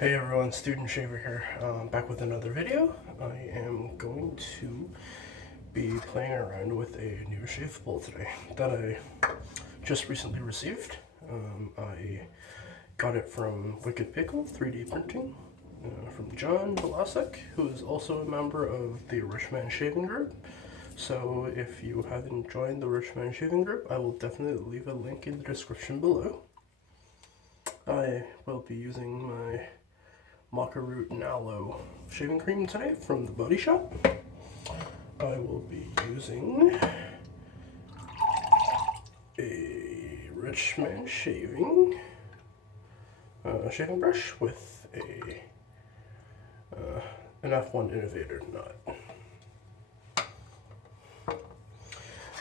Hey everyone, Student Shaver here, back with another video. I am going to be playing around with a new shave bowl today that I just recently received. I got it from Pickle 3D printing from John Velasek, who is also a member of the Rich Man Shaving Group. So if you haven't joined the Rich Man Shaving Group, I will definitely leave a link in the description below. I will be using my Maca Root and Aloe shaving cream today from the Body Shop. I will be using a Rich Man shaving brush with an F1 Innovator nut.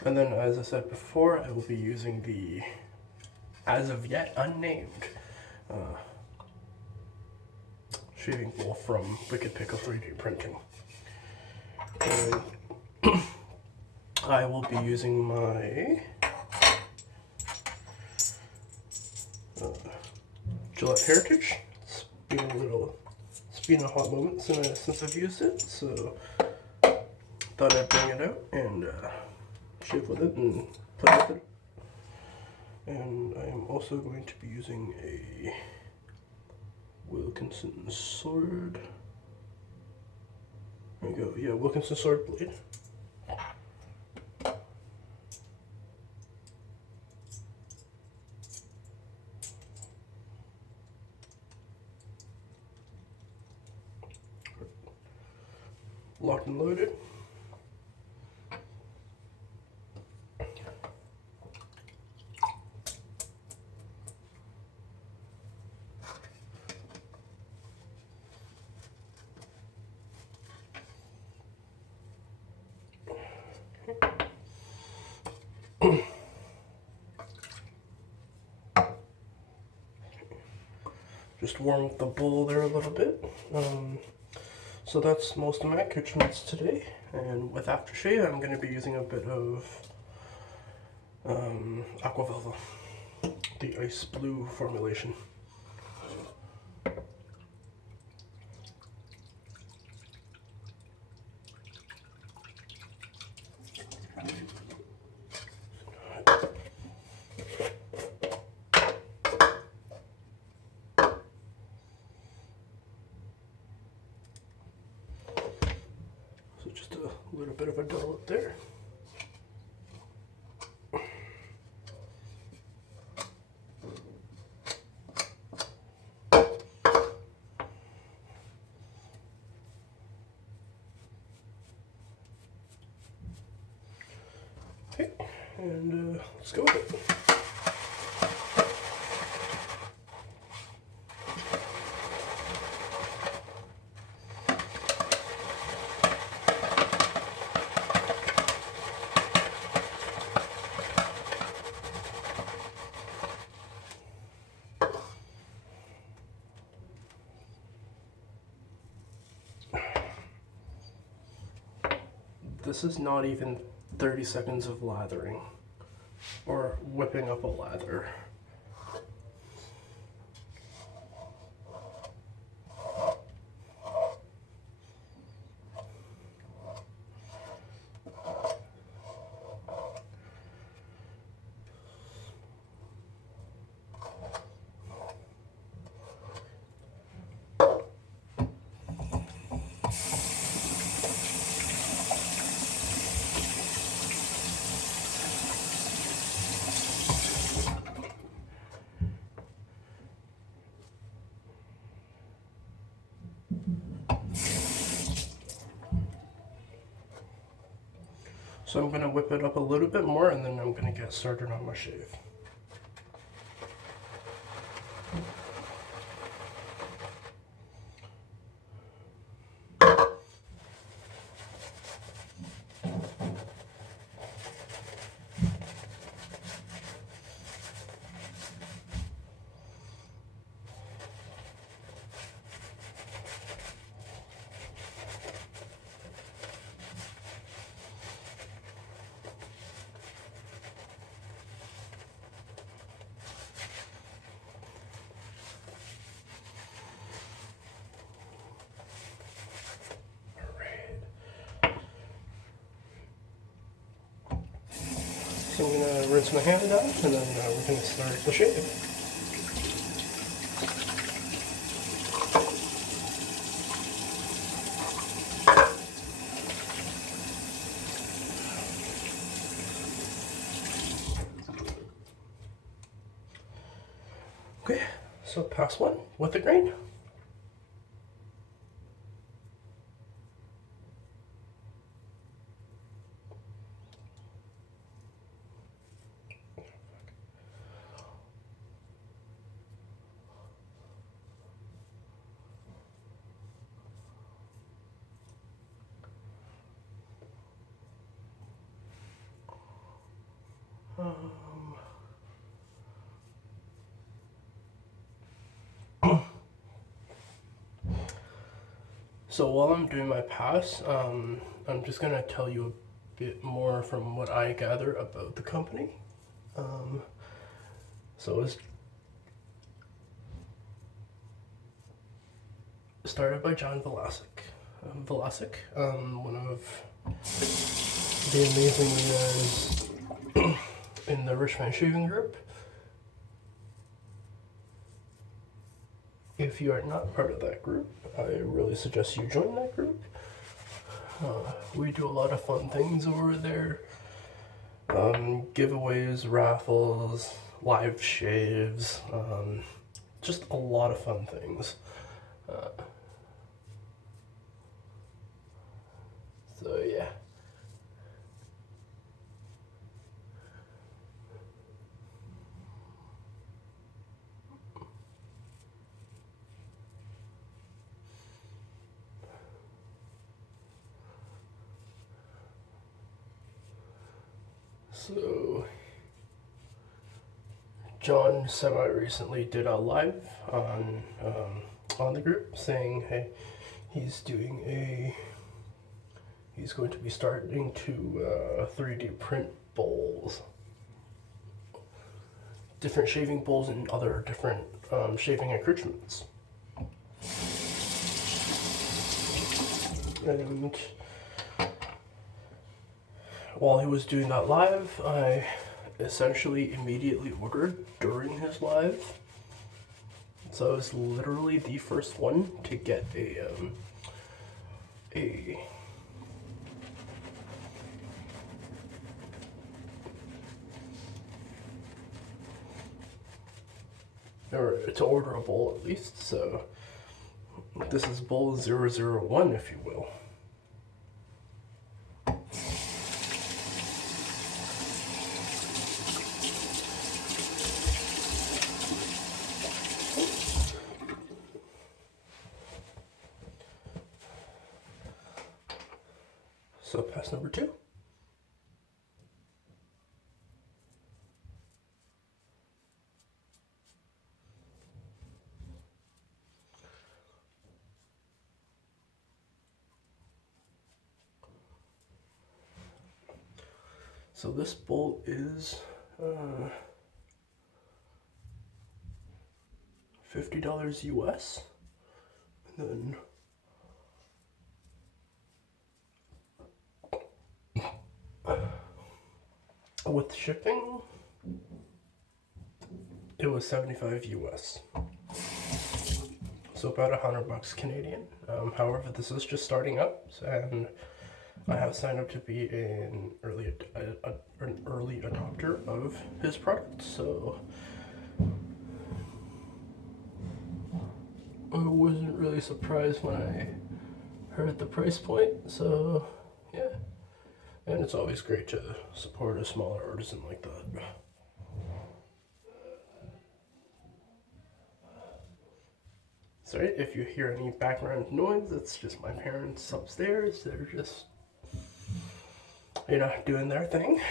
And then, as I said before, I will be using the, as of yet, unnamed shaving bowl from Pickle 3D printing. And I will be using my Gillette Heritage. It's been a hot moment since I've used it, so thought I'd bring it out and shave with it and play with it. And I am also going to be using a Wilkinson sword. There we go. Yeah, Wilkinson sword blade. Locked and loaded. Just warm up the bowl there a little bit. So that's most of my accoutrements today. And with Aftershave, I'm going to be using a bit of Aqua Velva, the ice blue formulation. So just a little bit of a dollop there. Okay, and let's go with it. This is not even 30 seconds of lathering or whipping up a lather. So I'm going to whip it up a little bit more and then I'm going to get started on my shave. So I'm going to rinse my hand off, and then we're going to start the shave. Okay, so pass one with the grain. So while I'm doing my pass, I'm just gonna tell you a bit more from what I gather about the company. So it's started by John Velasic, one of the amazing guys in the Rich Man Shaving Group. If you are not part of that group, I really suggest you join that group. We do a lot of fun things over there. Giveaways, raffles, live shaves, just a lot of fun things. So yeah. So John semi-recently did a live on the group saying, hey, he's going to be starting to 3D print bowls, different shaving bowls and other different shaving accoutrements. And while he was doing that live, I essentially immediately ordered during his live. So I was literally the first one to get or to order a bowl at least. So this is bowl 001, if you will. So pass number 2. So this bowl is $50 US, and then with shipping, it was 75 US. So about $100 Canadian. However, this is just starting up, and I have signed up to be an early adopter of his product. So I wasn't really surprised when I heard the price point. So yeah, and it's always great to support a smaller artisan like that. Sorry if you hear any background noise, it's just my parents upstairs. They're just, doing their thing.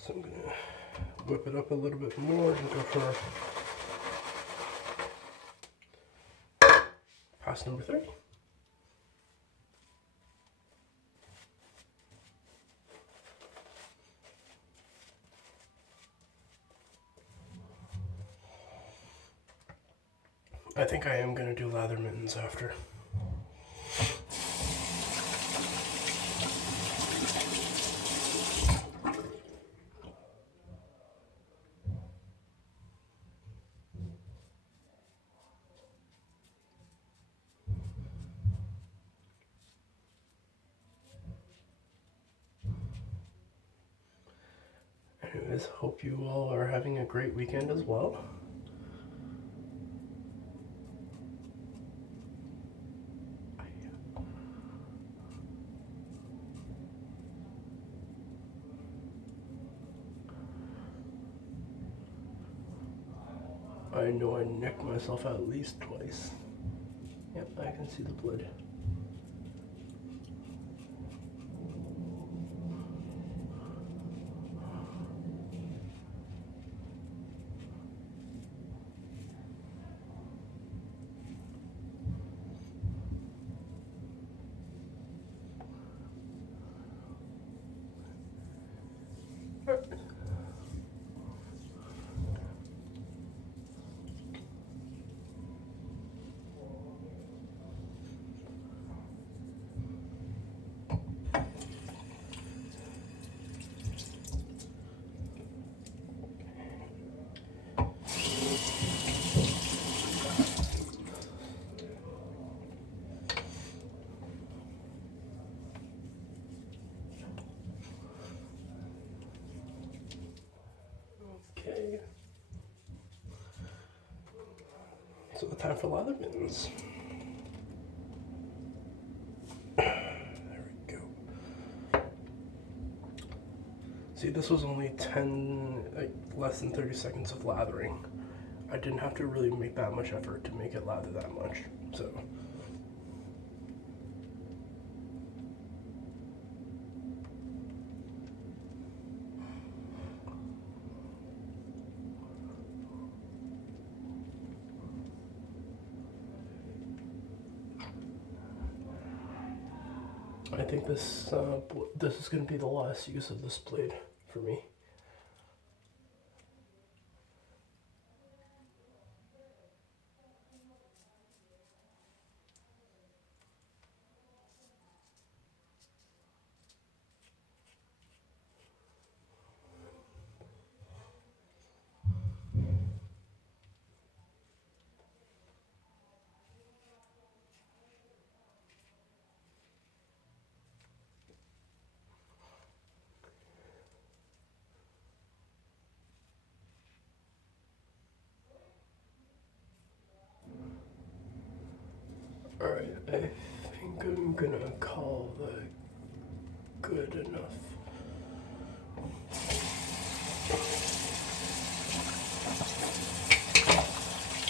So I'm gonna whip it up a little bit more and go for pass number 3. I think I am going to do lather mittens after. guys. Hope you all are having a great weekend as well. I know I nicked myself at least twice. Yep, I can see the blood. Okay. So the time for lather mittens. There we go. See, this was only 10, like less than 30 seconds of lathering. I didn't have to really make that much effort to make it lather that much, so. I think this is going to be the last use of this blade for me. Alright, I think I'm gonna call that good enough.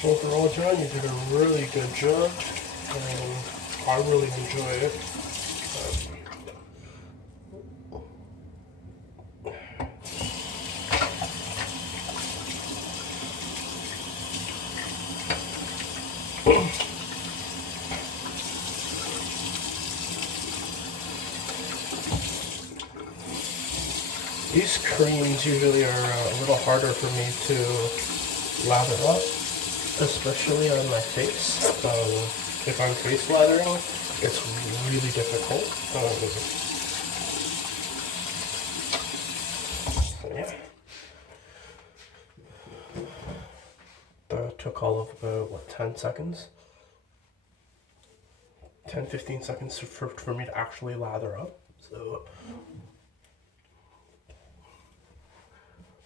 Overall, John, you did a really good job. I really enjoy it. These creams usually are a little harder for me to lather up, especially on my face. If I'm face lathering, it's really difficult. So yeah. That took all of about, what, 10 seconds? 10-15 seconds for me to actually lather up. So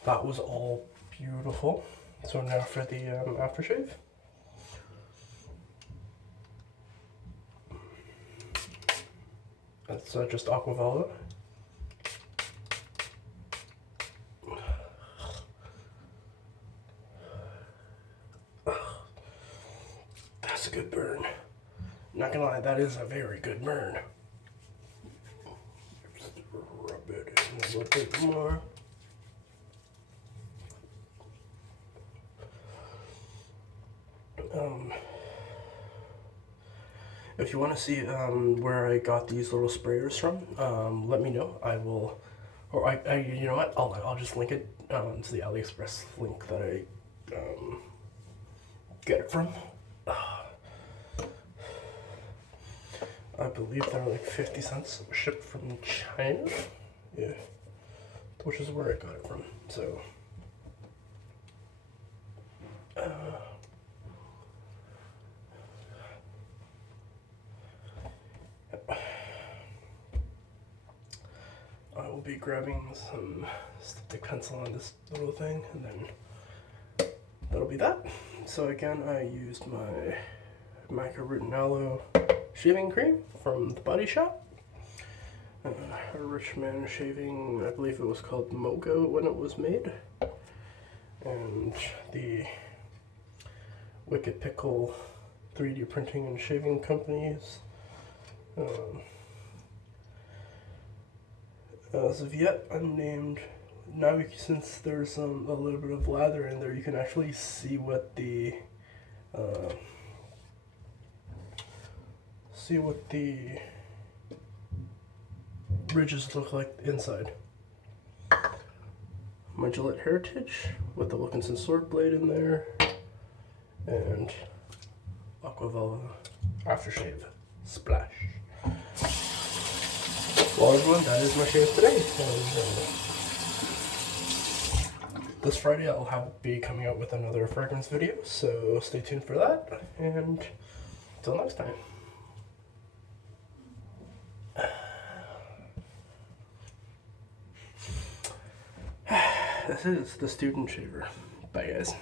that was all beautiful. So now for the aftershave. That's just aqua velva. That's a good burn. Not gonna lie, that is a very good burn. Just rub it in a little bit more. If you want to see where I got these little sprayers from, let me know. I will, or you know what? I'll just link it to the AliExpress link that I get it from. I believe they're like 50 cents shipped from China. Yeah, which is where I got it from. So. I will be grabbing some styptic pencil on this little thing, and then that'll be that. So again, I used my Maca Root and Aloe shaving cream from the Body Shop. A Richmond shaving, I believe it was called Mocha when it was made. And the Wicked Pickle 3D printing and shaving companies. As of yet, unnamed. Now, since there's a little bit of lather in there, you can actually see what the ridges look like inside. My Gillette Heritage with the Wilkinson sword blade in there, and Aquavelva Aftershave Splash. Well, everyone, that is my shave today. And, this Friday I'll be coming out with another fragrance video, so stay tuned for that. And until next time. This is the student shaver. Bye, guys.